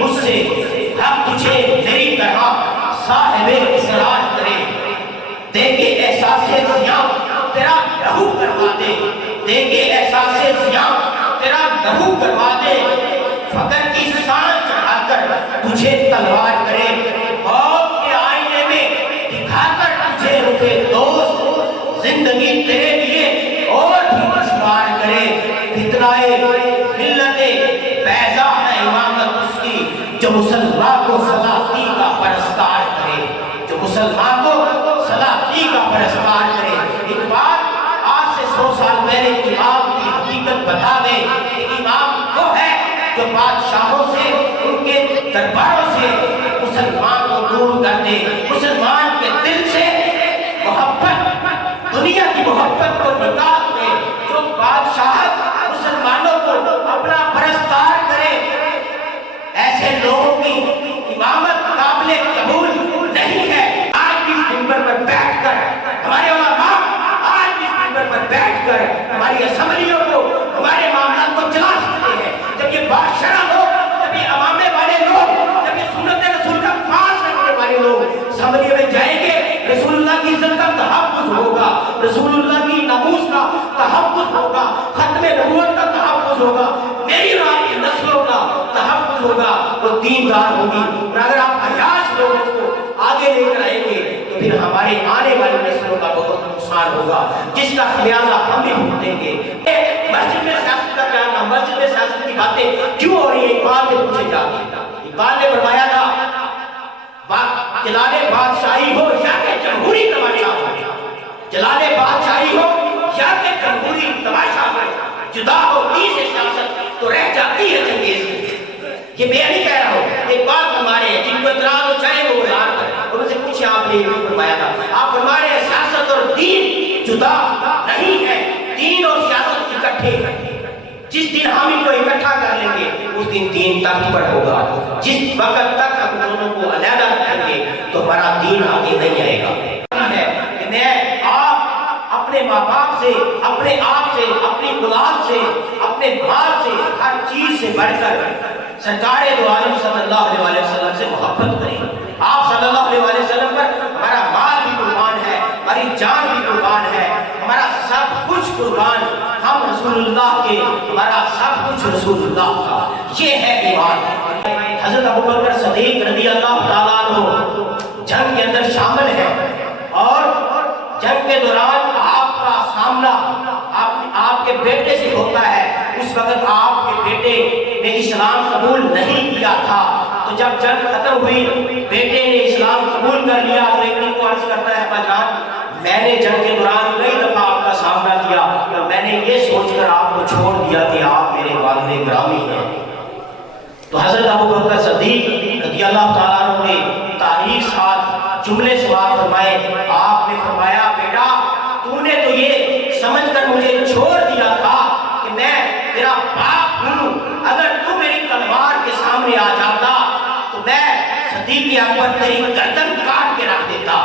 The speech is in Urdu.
مجھ سے حق تجھے میری طرح صاحب اسرار کرے، دے کے احساس زیاں تیرا لہو کروا دے، دے کے احساس زیاں تیرا لہو کروا دے، فقر کی سان چڑھا کر تجھے تلوار کرے، موت کے آئینے میں دکھا کر تجھے رکھے دوست، زندگی تیرے لیے اور بھی دشوار کرے، فتنائے ملت بیضا ہے امامت اس کی، جو مسلمان کو سلاطین کا پرستار کرے، جو مسلمان کو سلاطین کا پرستار کرے۔ ایک بات آج سے 100 سال پہلے امام کی حقیقت بتا دے کہ امام وہ ہے جو بادشاہوں سے، ان کے درباروں سے مسلمان کو دور کر دے، مسلمان کے دل سے محبت، دنیا کی محبت کو نکال دے، جو بادشاہت مسلمانوں کو اپنا پرستار کرے۔ ایسے لوگوں کی امامت قابل قبول نہیں ہے۔ آج بھی اس منبر پر بیٹھ کر ہمارے علماء آج بھی اس منبر پر بیٹھ کر ہماری اسمبلیوں کو، ہمارے معاملات کو چلا سکتے ہیں۔ جب یہ بادشاہ لوگ، جب یہ امامے والے لوگ، جب یہ سنت رسول کا پاس رکھنے والے لوگ اسمبلی میں جائیں گے، رسول اللہ کی عزت کا تحفظ ہوگا، رسول اللہ کی ناموس کا تحفظ ہوگا، ختم نبوت کا تحفظ ہوگا، میری اور آپ کی نسلوں کا تحفظ ہوگا، وہ دیندار ہوگی۔ اور اگر آپ عیاش لوگوں کو آگے لے کر آئیں گے تو پھر ہمارے آنے والی نسلوں کا بہت نقصان ہوگا، جس کا خمیازہ ہم بھی بھگتیں گے۔ مسجد میں سیاست کا جانا، مسجد میں سیاست کی باتیں کیوں ہو رہی ہیں؟ اقبال سے پوچھے جاتے۔ اقبال نے فرمایا تھا جلال بادشاہی ہو یا کہ جمہوری تماشا ہو، جلال بادشاہی ہو یا کہ جمہوری تماشا ہو، جدا ہوتی سے سیاست تو رہ جاتی ہے چنگیز سے۔ یہ میں نہیں کہہ رہا ہوں، ایک بات ہمارے ہیں جن کو اعتراض ہو چاہے وہ وزار کر، اور ان سے پوچھے آپ نے یہ فرمایا تھا، آپ فرما رہے ہیں سیاست اور دین جدا نہیں ہے، دین اور سیاست اکٹھے ہیں۔ جس دن ہم ان کو اکٹھا کر لیں گے اس دن دین تخت پر ہوگا، جس وقت تک ہم دونوں کو علیحدہ رکھیں گے تو ہمارا دین آگے نہیں آئے گا۔ میں آپ اپنے ماں باپ سے، اپنے آپ سے، اپنی اولاد سے، اپنے مال سے، ہر چیز سے بڑھ کر سرکار دو عالم صلی اللہ علیہ وسلم سے محبت کریں۔ آپ صلی اللہ علیہ وسلم پر ہمارا مال بھی قربان ہے، ہماری جان بھی قربان ہے، ہمارا سب کچھ قربان، ہم رسول اللہ کے، ہمارا سب کچھ رسول اللہ کا، یہ ہے ایمان۔ حضرت ابوبکر صدیق رضی اللہ تعالیٰ عنہ جنگ کے اندر شامل ہے، اور جنگ کے دوران آپ کا سامنا آپ کے بیٹے سے ہوتا ہے۔ اس وقت آپ کے بیٹے نے اسلام قبول نہیں کیا تھا، تو جب جنگ ختم ہوئی بیٹے نے اسلام قبول کر لیا تو ایک دن کو عرض کرتا ہے ابا جان میں نے جنگ کے دوران کئی دفعہ آپ کا سامنا کیا اور میں نے یہ سوچ کر آپ کو چھوڑ دیا کہ آپ میرے والد گرامی ہیں۔ تو حضرت ابوبکر صدیق رضی اللہ تعالیٰ عنہ نے تاریخ ساتھ جملے سوال فرمائے۔ آپ نے فرمایا بیٹا تو نے تو یہ سمجھ کر مجھے چھوڑ دیا تھا کہ میں تیرا باپ ہوں، اگر تو میری تلوار کے سامنے آ جاتا تو میں صدیق اکبر تیری گردن کاٹ کے رکھ دیتا۔